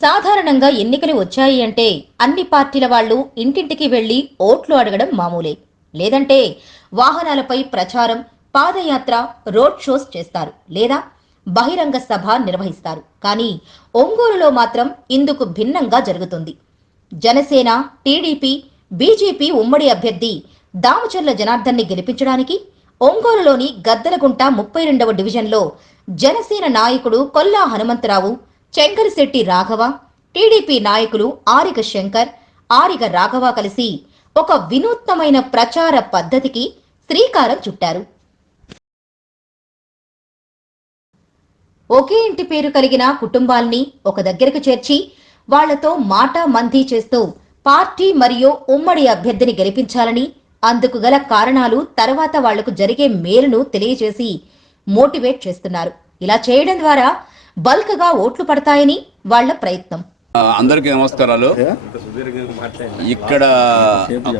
సాధారణంగా ఎన్నికలు వచ్చాయి అంటే అన్ని పార్టీల వాళ్ళు ఇంటింటికి వెళ్ళి ఓట్లు అడగడం మామూలే. లేదంటే వాహనాలపై ప్రచారం పాదయాత్ర రోడ్ షోస్ చేస్తారు లేదా బహిరంగ సభ నిర్వహిస్తారు. కానీ ఒంగోలులో మాత్రం ఇందుకు భిన్నంగా జరుగుతుంది. జనసేన టీడీపీ బీజేపీ ఉమ్మడి అభ్యర్థి దామచర్ల జనార్దన్ని గెలిపించడానికి ఒంగోలులోని గద్దలగుంట ముప్పై రెండవ డివిజన్లో జనసేన నాయకుడు కొల్లా హనుమంతరావు శంకరశెట్టి రాఘవ టీడీపీ నాయకులు ఆరిక శంకర్ ఆరిక రాఘవ కలిసి ఒక వినూత్నమైన ప్రచార పద్ధతికి శ్రీకారం చుట్టారు. ఒకే ఇంటి పేరు కలిగిన కుటుంబాల్ని ఒక దగ్గరకు చేర్చి వాళ్ళతో మాట మంది చేస్తూ పార్టీ మరియు ఉమ్మడి అభ్యర్థిని గెలిపించాలని అందుకు గల కారణాలు తర్వాత వాళ్ళకు జరిగే మేలును తెలియజేసి మోటివేట్ చేస్తున్నారు. ఇలా చేయడం ద్వారా బల్క్గా ఓట్లు పడతాయని వాళ్ళ ప్రయత్నం. అందరికీ నమస్కారాలు. ఇక్కడ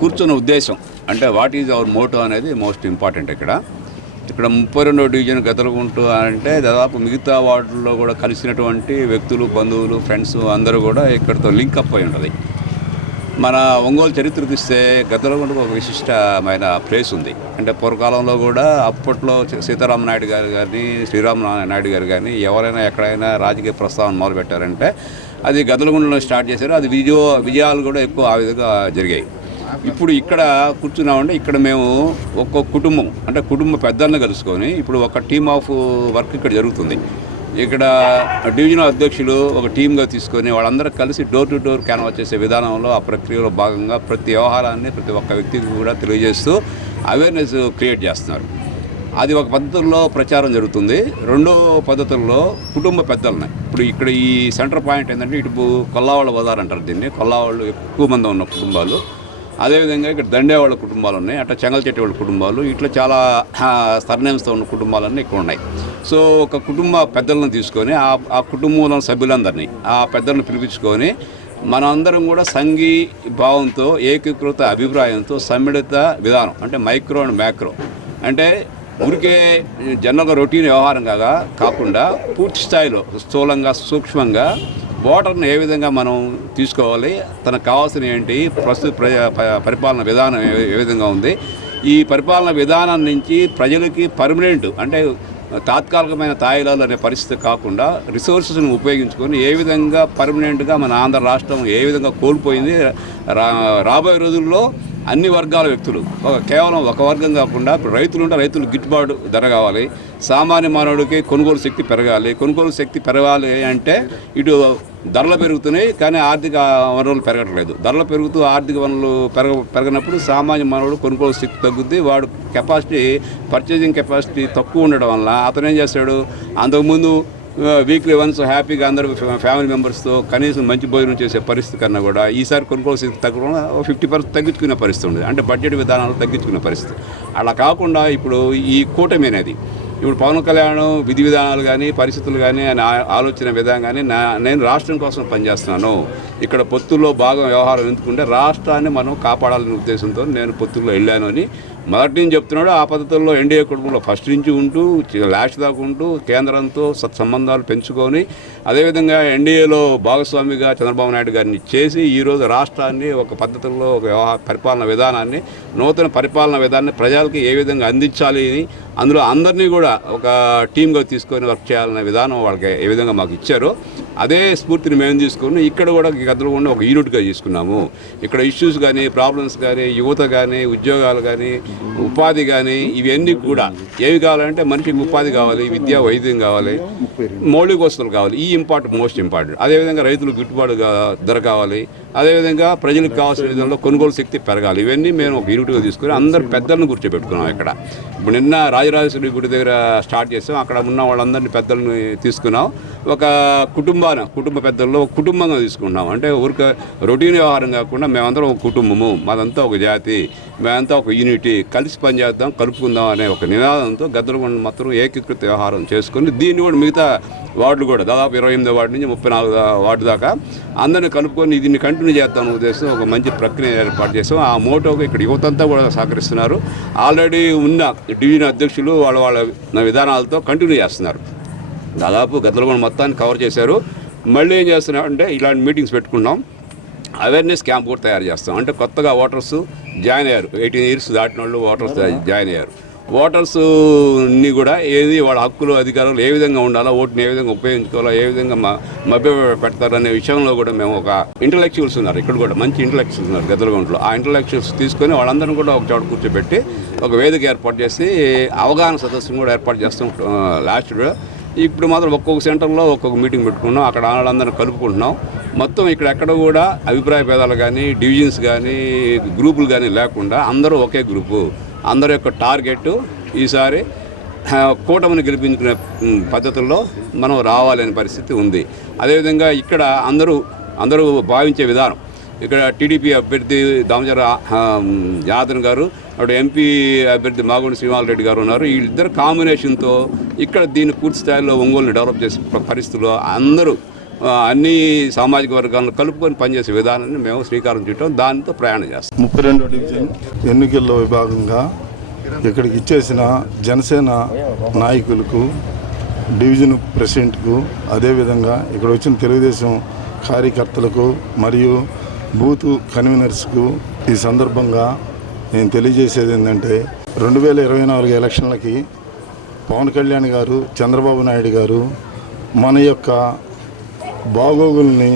కూర్చున్న ఉద్దేశం అంటే వాట్ ఈజ్ అవర్ మోటో అనేది మోస్ట్ ఇంపార్టెంట్ ఇక్కడ. ఇక్కడ ముప్పై రెండో డివిజన్ గదలగుంటూ అంటే దాదాపు మిగతా వార్డుల్లో కూడా కలిసినటువంటి వ్యక్తులు బంధువులు ఫ్రెండ్స్ అందరూ కూడా ఇక్కడతో లింక్ అప్ అయి ఉంటుంది మన ఒంగోలు చరిత్ర తీస్తే గద్దలగుంటకు ఒక విశిష్టమైన ప్లేస్ ఉంది. అంటే పూర్వకాలంలో కూడా అప్పట్లో సీతారామ నాయుడు గారు కానీ శ్రీరామ నాయుడు గారు కానీ ఎవరైనా ఎక్కడైనా రాజకీయ ప్రస్తావన మొదలుపెట్టారంటే అది గద్దలగుండలో స్టార్ట్ చేశారు. అది విజయ విజయాలు కూడా ఎక్కువ ఆ విధంగా జరిగాయి. ఇప్పుడు ఇక్కడ కూర్చున్నామంటే ఇక్కడ మేము ఒక్కొక్క కుటుంబం అంటే కుటుంబ పెద్దలను కలుసుకొని ఇప్పుడు ఒక టీమ్ ఆఫ్ వర్క్ ఇక్కడ జరుగుతుంది. ఇక్కడ డివిజన్ అధ్యక్షులు ఒక టీమ్గా తీసుకొని వాళ్ళందరూ కలిసి డోర్ టు డోర్ క్యాన్వాస్ చేసే విధానంలో ఆ ప్రక్రియలో భాగంగా ప్రతి వ్యవహారాన్ని ప్రతి ఒక్క వ్యక్తికి కూడా తెలియజేస్తూ అవేర్నెస్ క్రియేట్ చేస్తున్నారు. అది ఒక పద్ధతుల్లో ప్రచారం జరుగుతుంది. రెండో పద్ధతుల్లో కుటుంబ పెద్దలని ఇప్పుడు ఇక్కడ ఈ సెంటర్ పాయింట్ ఏంటంటే ఇటు కొల్లావాళ్ళ బజార్ అంటారు దీన్ని. కొల్లావాళ్ళు ఎక్కువ మంది ఉన్న కుటుంబాలు. అదేవిధంగా ఇక్కడ దండేవాళ్ళ కుటుంబాలు ఉన్నాయి అట్లా చెంగల్చెట్టి వాళ్ళ కుటుంబాలు ఇట్లా చాలా సర్నేమ్స్తో ఉన్న కుటుంబాలన్నీ ఇక్కడ ఉన్నాయి. సో ఒక కుటుంబ పెద్దలను తీసుకొని ఆ ఆ కుటుంబంలో సభ్యులందరినీ ఆ పెద్దలను పిలిపించుకొని మనందరం కూడా సంఘీ భావంతో ఏకీకృత అభిప్రాయంతో సమ్మిళిత విధానం అంటే మైక్రో అండ్ మ్యాక్రో. అంటే ఊరికే జనరల్గా రొటీన్ వ్యవహారం కాగా కాకుండా పూర్తి స్థాయిలో స్థూలంగా సూక్ష్మంగా ఓటర్ని ఏ విధంగా మనం తీసుకోవాలి తనకు కావాల్సిన ఏంటి ప్రస్తుత ప్రజ పరిపాలన విధానం ఏ విధంగా ఉంది. ఈ పరిపాలన విధానం నుంచి ప్రజలకి పర్మనెంట్ అంటే తాత్కాలికమైన తాయిలాలు అనే పరిస్థితి కాకుండా రిసోర్సెస్ని ఉపయోగించుకొని ఏ విధంగా పర్మనెంట్గా మన ఆంధ్ర రాష్ట్రం ఏ విధంగా కోల్పోయింది రా రాబోయే రోజుల్లో అన్ని వర్గాల వ్యక్తులు. ఒక కేవలం ఒక వర్గం కాకుండా ఇప్పుడు రైతులు ఉంటే రైతులు గిట్టుబాటు ధర కావాలి. సామాన్య మానవుడికి కొనుగోలు శక్తి పెరగాలి. కొనుగోలు శక్తి పెరగాలి అంటే ఇటు ధరలు పెరుగుతున్నాయి కానీ ఆర్థిక వనరులు పెరగట్లేదు. ధరలు పెరుగుతూ ఆర్థిక వనరులు పెరగ పెరగనప్పుడు సామాన్య మానవుడు కొనుగోలు శక్తి తగ్గుద్ది. వాడు కెపాసిటీ పర్చేసింగ్ కెపాసిటీ తక్కువ ఉండడం వల్ల అతను ఏం చేస్తాడు? అంతకుముందు వీక్లీ వన్స్ హ్యాపీగా అందరూ ఫ్యామిలీ మెంబర్స్తో కనీసం మంచి భోజనం చేసే పరిస్థితి కన్నా కూడా ఈసారి కొనుక్కోవాల్సిన శక్తి తగ్గడం ఫిఫ్టీ పర్సెంట్ తగ్గించుకునే పరిస్థితి ఉంది అంటే బడ్జెట్ విధానాలు తగ్గించుకునే పరిస్థితి. అలా కాకుండా ఇప్పుడు ఈ కూటమినేది ఇప్పుడు పవన్ కళ్యాణ్ విధి విధానాలు కానీ పరిస్థితులు కానీ ఆయన ఆలోచన విధానం కానీ నా నేను రాష్ట్రం కోసం పనిచేస్తున్నాను. ఇక్కడ పొత్తుల్లో భాగం వ్యవహారం ఎందుకుంటే రాష్ట్రాన్ని మనం కాపాడాలనే ఉద్దేశంతో నేను పొత్తుల్లో వెళ్ళాను అని మొదటి నుంచి చెప్తున్నాడు ఆ పద్ధతుల్లో ఎన్డీఏ కుటుంబంలో ఫస్ట్ నుంచి ఉంటూ లాస్ట్ దాకా ఉంటూ కేంద్రంతో సత్సంబంధాలు పెంచుకొని అదేవిధంగా ఎన్డీఏలో భాగస్వామిగా చంద్రబాబు నాయుడు గారిని చేసి ఈరోజు రాష్ట్రాన్ని ఒక పద్ధతుల్లో ఒక వ్యవహార పరిపాలన విధానాన్ని నూతన పరిపాలన విధానాన్ని ప్రజలకి ఏ విధంగా అందించాలి అని అందులో అందరినీ కూడా ఒక టీమ్గా తీసుకొని వర్క్ చేయాలనే విధానం వాళ్ళకి ఏ విధంగా మాకు ఇచ్చారో అదే స్ఫూర్తిని మేము తీసుకుని ఇక్కడ కూడా గద్దలకుండా ఒక యూనిట్గా తీసుకున్నాము. ఇక్కడ ఇష్యూస్ కానీ ప్రాబ్లమ్స్ కానీ యువత కానీ ఉద్యోగాలు కానీ ఉపాధి కానీ ఇవన్నీ కూడా. ఏవి కావాలంటే మనిషికి ఉపాధి కావాలి విద్య వైద్యం కావాలి మౌలిక వస్తువులు కావాలి. ఈ ఇంపార్టెంట్ మోస్ట్ ఇంపార్టెంట్. అదేవిధంగా రైతులకు గిట్టుబాటు ధర కావాలి. అదేవిధంగా ప్రజలకు కావాల్సిన విధంలో కొనుగోలు శక్తి పెరగాలి. ఇవన్నీ మేము ఒక యూనిట్గా తీసుకుని అందరు పెద్దలను కూర్చోబెట్టుకున్నాం ఇక్కడ. ఇప్పుడు నిన్న రాజరాజేశ్వరి గుడి దగ్గర స్టార్ట్ చేసాం. అక్కడ ఉన్న వాళ్ళందరినీ పెద్దల్ని తీసుకున్నాం. ఒక కుటుంబాన కుటుంబ పెద్దల్లో ఒక కుటుంబంగా తీసుకున్నాం అంటే ఊరిక రొటీన్ వ్యవహారం కాకుండా మేమందరం ఒక కుటుంబము. మాదంతా ఒక జాతి మేమంతా ఒక యూనిటీ కలిసి పనిచేద్దాం కలుపుకుందాం అనే ఒక నినాదంతో గద్దలగొండ మాత్రం ఏకీకృత వ్యవహారం చేసుకొని దీన్ని కూడా మిగతా వార్డులు కూడా దాదాపు ఇరవై ఎనిమిదో వార్డు నుంచి ముప్పై నాలుగు వార్డు దాకా అందరిని కలుపుకొని దీన్ని కంటిన్యూ చేస్తాం ఉద్దేశం ఒక మంచి ప్రక్రియ ఏర్పాటు చేసాం ఆ మోటోకు ఇక్కడ యువతంతా కూడా సహకరిస్తున్నారు. ఆల్రెడీ ఉన్న డివిజన్ అధ్యక్షులు వాళ్ళ వాళ్ళ విధానాలతో కంటిన్యూ చేస్తున్నారు. దాదాపు గద్దలగొండ మొత్తాన్ని కవర్ చేశారు. మళ్ళీ ఏం చేస్తున్నాం అంటే ఇలాంటి మీటింగ్స్ పెట్టుకున్నాం. అవేర్నెస్ క్యాంప్ కూడా తయారు చేస్తాం. అంటే కొత్తగా ఓటర్స్ జాయిన్ అయ్యారు. ఎయిటీన్ ఇయర్స్ దాటిన వాళ్ళు ఓటర్స్ జాయిన్ అయ్యారు. ఓటర్స్ని కూడా ఏది వాళ్ళ హక్కులు అధికారాలు ఏ విధంగా ఉండాలో ఓటుని ఏ విధంగా ఉపయోగించుకోవాలో ఏ విధంగా మభ్య పెడతారనే విషయంలో కూడా మేము ఒక ఇంటలెక్చువల్స్ ఉన్నారు. ఇక్కడ కూడా మంచి ఇంటలెక్చువల్స్ ఉన్నారు గదలగుంట్లో ఆ ఇంటలెక్చువల్స్ తీసుకొని వాళ్ళందరం కూడా ఒక చోట కూర్చోబెట్టి ఒక వేదిక ఏర్పాటు చేసి అవగాహన సదస్సును కూడా ఏర్పాటు చేస్తాం లాస్ట్ ఇప్పుడు మాత్రం ఒక్కొక్క సెంటర్లో ఒక్కొక్క మీటింగ్ పెట్టుకున్నాం. అక్కడ వాళ్ళందరం కలుపుకుంటున్నాం. మొత్తం ఇక్కడ ఎక్కడ కూడా అభిప్రాయ భేదాలు కానీ డివిజన్స్ కానీ గ్రూపులు కానీ లేకుండా అందరూ ఒకే గ్రూపు. అందరి యొక్క టార్గెట్ ఈసారి కూటమిని గెలిపించుకునే పద్ధతుల్లో మనం రావాలనే పరిస్థితి ఉంది. అదేవిధంగా ఇక్కడ అందరూ అందరూ భావించే విధానం ఇక్కడ టీడీపీ అభ్యర్థి దామచర యాదన్ గారు అటు ఎంపీ అభ్యర్థి మాగుండి శ్రీనివాస్ రెడ్డి గారు ఉన్నారు. వీళ్ళిద్దరు కాంబినేషన్తో ఇక్కడ దీన్ని పూర్తి స్థాయిలో ఒంగోలుని డెవలప్ చేసే పరిస్థితుల్లో అందరూ అన్ని సామాజిక వర్గాలను కలుపుకొని పనిచేసే విధానాన్ని మేము శ్రీకారం చుట్టాం. దానితో ప్రయాణం చేస్తాం. ముప్పై రెండో డివిజన్ ఎన్నికల్లో విభాగంగా ఇక్కడికి ఇచ్చేసిన జనసేన నాయకులకు డివిజన్ ప్రెసిడెంట్కు అదేవిధంగా ఇక్కడ వచ్చిన తెలుగుదేశం కార్యకర్తలకు మరియు బూత్ కన్వీనర్స్కు ఈ సందర్భంగా నేను తెలియజేసేది ఏంటంటే రెండు వేల ఇరవై నాలుగు ఎలక్షన్లకి పవన్ కళ్యాణ్ గారు చంద్రబాబు నాయుడు గారు మన యొక్క బాగోగుల్ని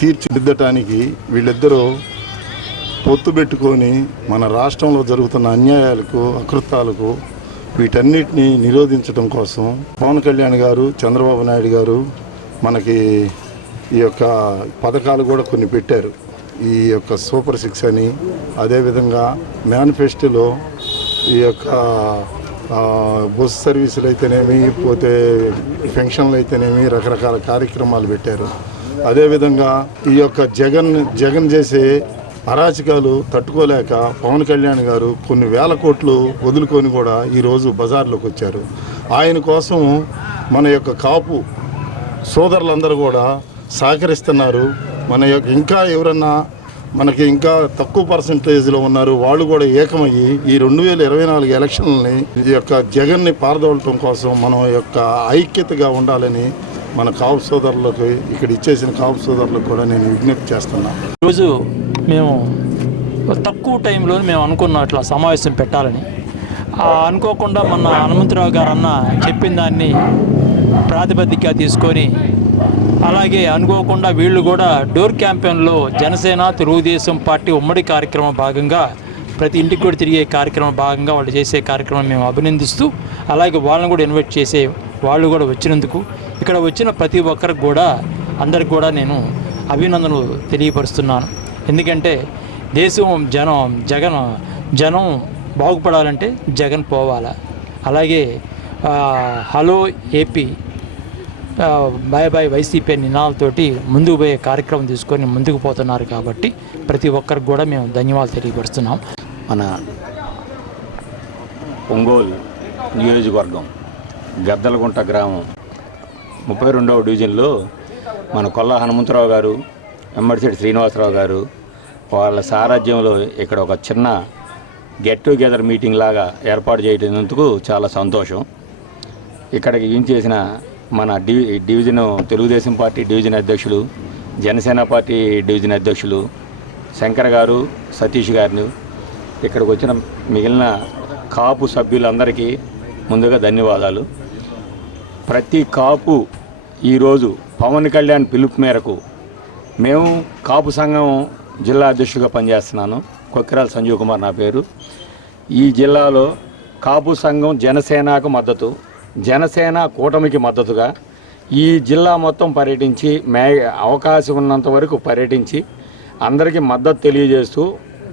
తీర్చిదిద్దటానికి వీళ్ళిద్దరూ పొత్తు పెట్టుకొని మన రాష్ట్రంలో జరుగుతున్న అన్యాయాలకు అకృత్యాలకు వీటన్నిటిని నిరోధించడం కోసం పవన్ కళ్యాణ్ గారు చంద్రబాబు నాయుడు గారు మనకి ఈ యొక్క పథకాలు కూడా కొన్ని పెట్టారు. ఈ యొక్క సూపర్ సిక్స్ అని అదేవిధంగా మేనిఫెస్టోలో ఈ యొక్క బస్ సర్వీసులు అయితేనేమి పోతే పెన్షన్లు అయితేనేమి రకరకాల కార్యక్రమాలు పెట్టారు. అదేవిధంగా ఈ యొక్క జగన్ జగన్ చేసే అరాచకాలు తట్టుకోలేక పవన్ కళ్యాణ్ గారు కొన్ని వేల కోట్లు వదులుకొని కూడా ఈరోజు బజార్లోకి వచ్చారు. ఆయన కోసం మన యొక్క కాపు సోదరులందరూ కూడా సహకరిస్తున్నారు. మన యొక్క ఇంకా ఎవరన్నా మనకి ఇంకా తక్కువ పర్సంటేజ్లో ఉన్నారు వాళ్ళు కూడా ఏకమయ్యి ఈ రెండు వేల ఇరవై నాలుగు ఎలక్షన్లని ఈ యొక్క జగన్ని పారదోలటం కోసం మనం యొక్క ఐక్యతగా ఉండాలని మన కాపు సోదరులకు ఇక్కడ ఇచ్చేసిన కాపు సోదరులకు కూడా నేను విజ్ఞప్తి చేస్తున్నాను ఈరోజు మేము తక్కువ టైంలో మేము అనుకున్న అట్లా సమావేశం పెట్టాలని. అనుకోకుండా మన హనుమంతరావు గారు అన్న చెప్పిన దాన్ని ప్రాతిపదికగా తీసుకొని అలాగే అనుకోకుండా వీళ్ళు కూడా డోర్ క్యాంపెయిన్లో జనసేన తెలుగుదేశం పార్టీ ఉమ్మడి కార్యక్రమం భాగంగా ప్రతి ఇంటికి కూడా తిరిగే కార్యక్రమం భాగంగా వాళ్ళు చేసే కార్యక్రమం మేము అభినందిస్తూ అలాగే వాళ్ళని కూడా ఇన్వైట్ చేసే వాళ్ళు కూడా వచ్చినందుకు ఇక్కడ వచ్చిన ప్రతి ఒక్కరికి కూడా అందరికి కూడా నేను అభినందనలు తెలియపరుస్తున్నాను. ఎందుకంటే దేశం జనం జగన్ జనం బాగుపడాలంటే జగన్ పోవాలా. అలాగే hello AP bye bye YCP నినాలతోటి ముందుకు పోయే కార్యక్రమం తీసుకొని ముందుకు పోతున్నారు కాబట్టి ప్రతి ఒక్కరికి కూడా మేము ధన్యవాదాలు తెలియపరుస్తున్నాం. మన ఒంగోలు నియోజకవర్గం గద్దలగుంట గ్రామం ముప్పై రెండవ డివిజన్లో మన కొల్లా హనుమంతరావు గారు ఎమ్మడిశెట్టి శ్రీనివాసరావు గారు వాళ్ళ సారథ్యంలో ఇక్కడ ఒక చిన్న గెట్ టుగెదర్ మీటింగ్ లాగా ఏర్పాటు చేయటందుకు చాలా సంతోషం. ఇక్కడికి ఏం చేసిన మన డివి డివిజన్ తెలుగుదేశం పార్టీ డివిజన్ అధ్యక్షులు జనసేన పార్టీ డివిజన్ అధ్యక్షులు శంకర్ గారు సతీష్ గారిని ఇక్కడికి వచ్చిన మిగిలిన కాపు సభ్యులందరికీ ముందుగా ధన్యవాదాలు. ప్రతి కాపు ఈరోజు పవన్ కళ్యాణ్ పిలుపు మేరకు మేము కాపు సంఘం జిల్లా అధ్యక్షుడిగా పనిచేస్తున్నాను. కొక్కిరాల సంజీవ్ కుమార్ నా పేరు. ఈ జిల్లాలో కాపు సంఘం జనసేనకు మద్దతు. జనసేన కూటమికి మద్దతుగా ఈ జిల్లా మొత్తం పర్యటించి మే అవకాశం ఉన్నంత వరకు పర్యటించి అందరికీ మద్దతు తెలియజేస్తూ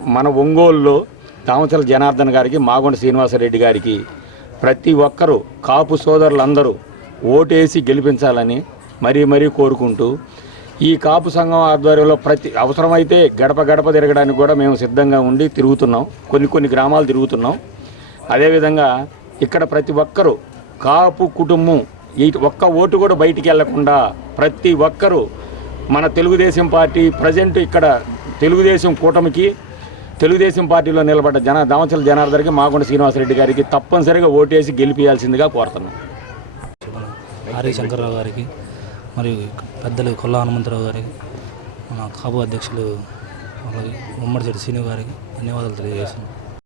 మన ఒంగోలులో దామచల జనార్దన్ గారికి మాగొండ శ్రీనివాసరెడ్డి గారికి ప్రతి ఒక్కరూ కాపు సోదరులందరూ ఓటేసి గెలిపించాలని మరీ మరీ కోరుకుంటూ ఈ కాపు సంఘం ఆధ్వర్యంలో ప్రతి అవసరమైతే గడప గడప తిరగడానికి కూడా మేము సిద్ధంగా ఉండి తిరుగుతున్నాం. కొన్ని కొన్ని గ్రామాలు తిరుగుతున్నాం. అదేవిధంగా ఇక్కడ ప్రతి ఒక్కరూ కాపు కుటుంబం. ఈ ఒక్క ఓటు కూడా బయటికి వెళ్ళకుండా ప్రతి ఒక్కరూ మన తెలుగుదేశం పార్టీ ప్రజెంట్ ఇక్కడ తెలుగుదేశం కూటమికి తెలుగుదేశం పార్టీలో నిలబడ్డ జన దామచల జనార్దన్కి మాగుండ శ్రీనివాసరెడ్డి గారికి తప్పనిసరిగా ఓటేసి గెలిపించాల్సిందిగా కోరుతున్నాం. ఆర్య శంకర్రావు గారికి మరియు పెద్దలు కొల్లా హనుమంతరావు గారికి మన కాపు అధ్యక్షులు ఉమ్మడి చెట్టు శ్రీను గారికి ధన్యవాదాలు తెలియజేస్తున్నాం.